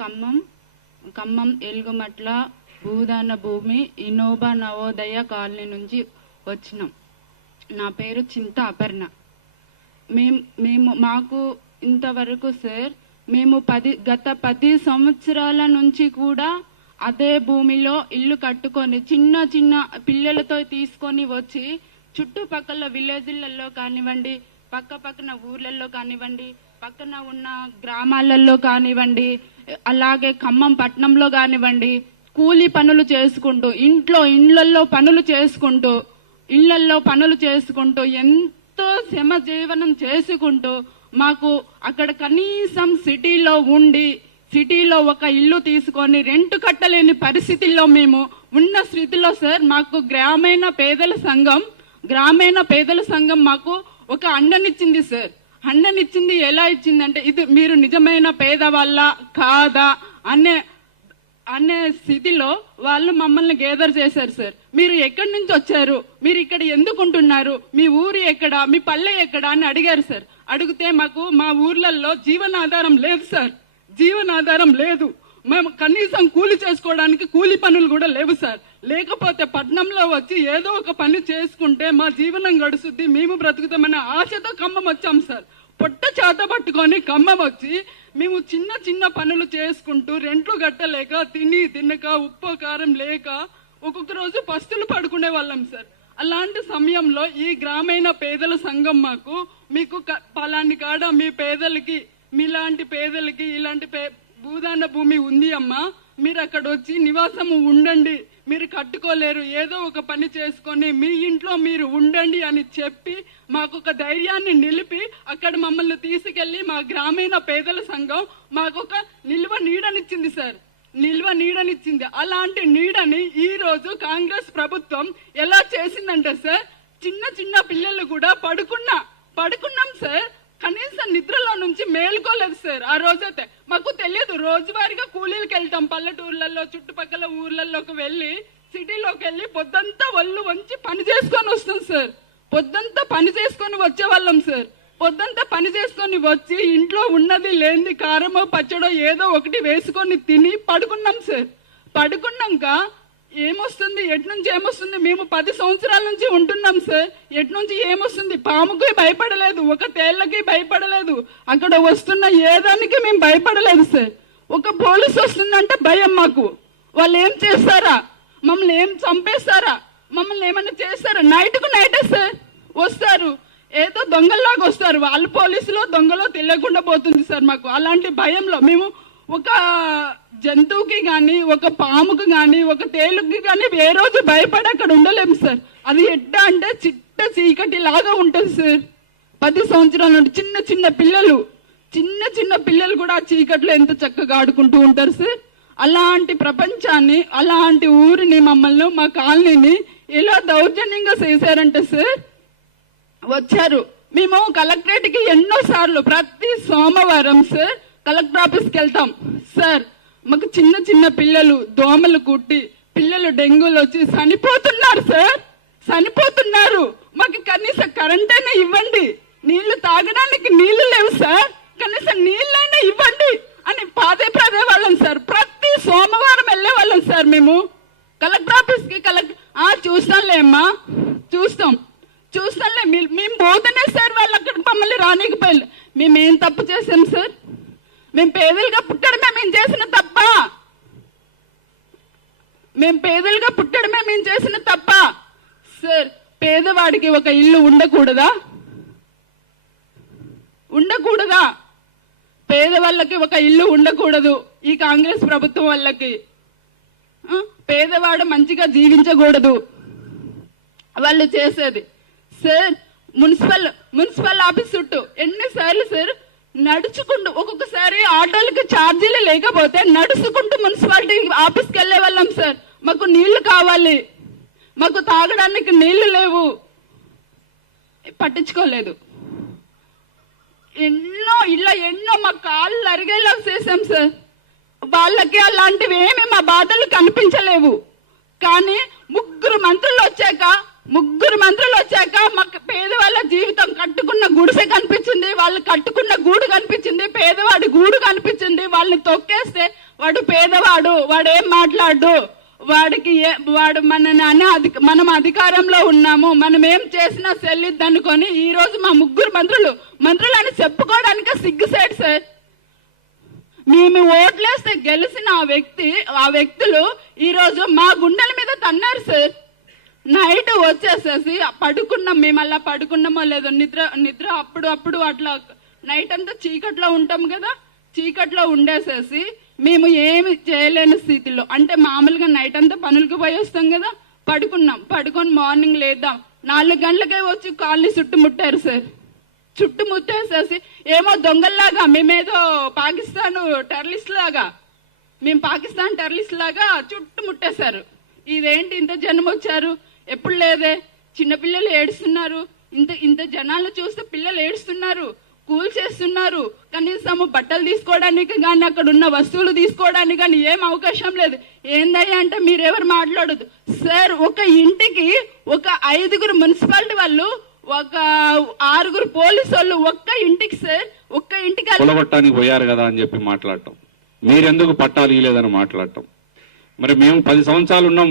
ఖమ్మం ఎలుగుమట్ల భూదాన భూమి ఇనోబా నవోదయ కాలనీ నుంచి వచ్చినాం. నా పేరు చింత అపర్ణ. మాకు ఇంతవరకు సార్ మేము గత 10 సంవత్సరాల నుంచి కూడా అదే భూమిలో ఇల్లు కట్టుకొని చిన్న చిన్న పిల్లలతో తీసుకొని వచ్చి చుట్టుపక్కల విలేజ్లలో కానివ్వండి, పక్కన ఊర్లలో కానివ్వండి, పక్కన ఉన్న గ్రామాలలో కానివ్వండి, అలాగే ఖమ్మం పట్టణంలో కానివ్వండి, కూలి పనులు చేసుకుంటూ ఇళ్లలో పనులు చేసుకుంటూ ఎంతో శ్రమ జీవనం చేసుకుంటూ మాకు అక్కడ కనీసం సిటీలో ఒక ఇల్లు తీసుకొని రెంట్ కట్టలేని పరిస్థితుల్లో మేము ఉన్న స్థితిలో సార్ మాకు గ్రామీణ పేదల సంఘం మాకు ఒక అండనిచ్చింది సార్. అండనిచ్చింది ఎలా ఇచ్చిందంటే, ఇది మీరు నిజమైన పేదవాళ్ళ కాదా అనే స్థితిలో వాళ్ళు మమ్మల్ని గేదర్ చేశారు సార్. మీరు ఎక్కడి నుంచి వచ్చారు, మీరు ఇక్కడ ఎందుకు ఉంటున్నారు, మీ ఊరు ఎక్కడ, మీ పల్లె ఎక్కడ అని అడిగారు సార్. అడిగితే మాకు మా ఊర్లలో జీవనాధారం లేదు సార్, జీవనాధారం లేదు. మేము కనీసం కూలి చేసుకోవడానికి కూలి పనులు కూడా లేవు సార్. లేకపోతే పట్నంలో వచ్చి ఏదో ఒక పని చేసుకుంటే మా జీవనం గడుస్తుంది, మేము బ్రతుకుతామన్న ఆశతో ఖమ్మం వచ్చాం సార్. పొట్ట చేత పట్టుకొని ఖమ్మం వచ్చి మేము చిన్న చిన్న పనులు చేసుకుంటూ రెంట్లు కట్టలేక తినక ఉప్పు కారం లేక ఒక్కొక్క రోజు పస్తులు పడుకునే వాళ్ళం సార్. అలాంటి సమయంలో ఈ గ్రామీణ పేదల సంఘం మీకు పలాని కాడ మీలాంటి పేదలకి ఇలాంటి భూదాన భూమి ఉంది అమ్మా, మీరు అక్కడ వచ్చి నివాసము ఉండండి, మీరు కట్టుకోలేరు, ఏదో ఒక పని చేసుకొని మీ ఇంట్లో మీరు ఉండండి అని చెప్పి మాకు ఒక ధైర్యాన్ని నిలిపి అక్కడ మమ్మల్ని తీసుకెళ్లి మా గ్రామీణ పేదల సంఘం మాకు ఒక నిల్వ నీడనిచ్చింది సార్, నిల్వ నీడనిచ్చింది. అలాంటి నీడని ఈ రోజు కాంగ్రెస్ ప్రభుత్వం ఎలా చేసిందంటే సార్, చిన్న చిన్న పిల్లలు కూడా పడుకున్నాం సార్, కనీసం నిద్రలో నుంచి మేలుకోలేదు సార్. ఆ రోజైతే మాకు తెలియదు, రోజువారీగా కూలీలకు వెళ్తాం, పల్లెటూర్లలో చుట్టుపక్కల ఊర్లలోకి వెళ్ళి సిటీలోకి వెళ్ళి పొద్దంతా ఒళ్ళు వంచి పని చేసుకొని వస్తాం సార్. పొద్దంతా పని చేసుకొని వచ్చేవాళ్ళం సార్. పొద్దంతా పని చేసుకొని వచ్చి ఇంట్లో ఉన్నది లేనిది కారమో పచ్చడో ఏదో ఒకటి వేసుకొని తిని పడుకున్నాం సార్. పడుకున్నాక ఏమొస్తుంది, ఎట్నుంచి ఏమొస్తుంది, మేము 10 సంవత్సరాల నుంచి ఉంటున్నాం సార్. ఎట్నుంచి ఏమొస్తుంది, పాముకి భయపడలేదు, ఒక తేళ్లకి భయపడలేదు, అక్కడ వస్తున్న ఏదానికి మేము భయపడలేదు సార్. ఒక పోలీసు వస్తుందంటే భయం మాకు. వాళ్ళు ఏం చేస్తారా, మమ్మల్ని ఏం చంపేస్తారా, మమ్మల్ని ఏమైనా చేస్తారా, నైటే సార్ వస్తారు, ఏదో దొంగల్లాగా వస్తారు. వాళ్ళు పోలీసులో దొంగలో తెలియకుండా పోతుంది సార్ మాకు. అలాంటి భయంలో మేము ఒక జంతువుకి గాని, ఒక పాముకి గాని, ఒక తేలుకి గాని ఏ రోజు భయపడి అక్కడ ఉండలేము సార్. అది ఎట్టా అంటే చిట్ట చీకటి లాగా ఉంటుంది సార్. 10 సంవత్సరాల నుండి చిన్న చిన్న పిల్లలు కూడా ఆ చీకట్లో ఎంత చక్కగా ఆడుకుంటూ ఉంటారు సార్. అలాంటి ప్రపంచాన్ని, అలాంటి ఊరిని, మమ్మల్ని, మా కాలనీని ఇలా దౌర్జన్యంగా చేశారంటే సార్ వచ్చారు. మేము కలెక్టరేట్ కి ఎన్నో సార్లు ప్రతి సోమవారం సార్ కలెక్టర్ ఆఫీస్కి వెళ్తాం సార్. మాకు చిన్న చిన్న పిల్లలు దోమలు కుట్టి పిల్లలు డెంగ్యూలు వచ్చి చనిపోతున్నారు సార్, చనిపోతున్నారు. మాకు కనీసం కరెంట్ అయినా ఇవ్వండి, నీళ్లు తాగడానికి నీళ్లు లేవు సార్, కనీసం నీళ్ళైనా ఇవ్వండి అని పదే వాళ్ళం సార్. ప్రతి సోమవారం వెళ్ళే వాళ్ళం సార్ మేము కలెక్టర్ ఆఫీస్ కి. చూస్తాంలే అమ్మా, చూస్తాంలే, మేము పోతేనే సార్ వాళ్ళు అక్కడ మమ్మల్ని రానికపోయారు. మేమేం తప్పు చేసాం సార్? మేము పేదలుగా పుట్టడమే మేము చేసిన తప్ప? మేము పేదలుగా పుట్టడమే మేము చేసిన తప్ప సార్? పేదవాడికి ఒక ఇల్లు ఉండకూడదా? పేదవాళ్ళకి ఒక ఇల్లు ఉండకూడదు ఈ కాంగ్రెస్ ప్రభుత్వం వాళ్ళకి. పేదవాడు మంచిగా జీవించకూడదు వాళ్ళు చేసేది సార్. మున్సిపల్ ఆఫీస్ చుట్టూ ఎన్నిసార్లు సార్ నడుచుకుంటూ, ఒక్కొక్కసారి ఆటోలకి ఛార్జీలు లేకపోతే నడుచుకుంటూ మున్సిపాలిటీ ఆఫీస్కి వెళ్లే వాళ్ళం సార్. మాకు నీళ్లు కావాలి, మాకు తాగడానికి నీళ్లు లేవు, పట్టించుకోలేదు. ఎన్నో మా కాళ్ళు అరిగేలా చేసాం సార్. వాళ్ళకి అలాంటివి ఏమి మా బాధలు కనిపించలేవు. కానీ 3 మంత్రులు వచ్చాక ముగ్గురు మంత్రులు వచ్చాక మాకు పేదవాళ్ళ జీవితం కట్టుకున్న గుడిసె కనిపించింది, వాళ్ళు కట్టుకున్న గూడు కనిపించింది, పేదవాడి గూడు కనిపించింది. వాళ్ళని తొక్కేస్తే వాడు పేదవాడు, వాడు ఏం మాట్లాడు, వాడికి వాడు మనం అధికారంలో ఉన్నాము, మనం ఏం చేసినా చెల్లిద్ది అనుకొని ఈ రోజు మా ముగ్గురు మంత్రులని చెప్పుకోవడానికే సిగ్గుసేడు సార్. మేము ఓట్లేస్తే గెలిచిన ఆ వ్యక్తులు ఈ రోజు మా గుండెల మీద తన్నారు సార్. నైట్ వచ్చేసేసి పడుకున్నాం, మేము అలా పడుకున్నామో లేదో, నిద్ర అప్పుడు అట్లా నైట్ అంతా చీకట్లో ఉంటాం కదా, చీకట్లో ఉండేసేసి మేము ఏమి చేయలేని స్థితిలో, అంటే మామూలుగా నైట్ అంతా పనులకు పోయి వస్తాం కదా, పడుకొని మార్నింగ్ లేద్దాం 4 గంటలకే వచ్చి కాలనీ చుట్టుముట్టారు సార్. చుట్టుముట్టేసేసి ఏమో దొంగల్లాగా మేమేదో పాకిస్తాన్ టెర్రరిస్ట్ లాగా చుట్టుముట్టేశారు. ఇదేంటి ఇంత జనం వచ్చారు, ఎప్పుడు లేదే, చిన్నపిల్లలు ఏడుస్తున్నారు, ఇంత జనాలను చూస్తే పిల్లలు ఏడుస్తున్నారు, కూల్ చేస్తున్నారు, కనీసం బట్టలు తీసుకోవడానికి కానీ అక్కడ ఉన్న వస్తువులు తీసుకోవడానికి కానీ ఏం అవకాశం లేదు. ఏందయ్యా అంటే మీరెవరు మాట్లాడదు సార్. ఒక ఇంటికి ఒక 5 మున్సిపాలిటీ వాళ్ళు, ఒక 6 పోలీసు వాళ్ళు ఒక్క ఇంటికి సార్, ఒక్క ఇంటికి కొలగొట్టడానికి పోయారు కదా అని చెప్పి మాట్లాడటం, మీరెందుకు పట్టాలు ఇవ్వలేదని మాట్లాడటం. మరి మేము 10 సంవత్సరాలు ఉన్నాం,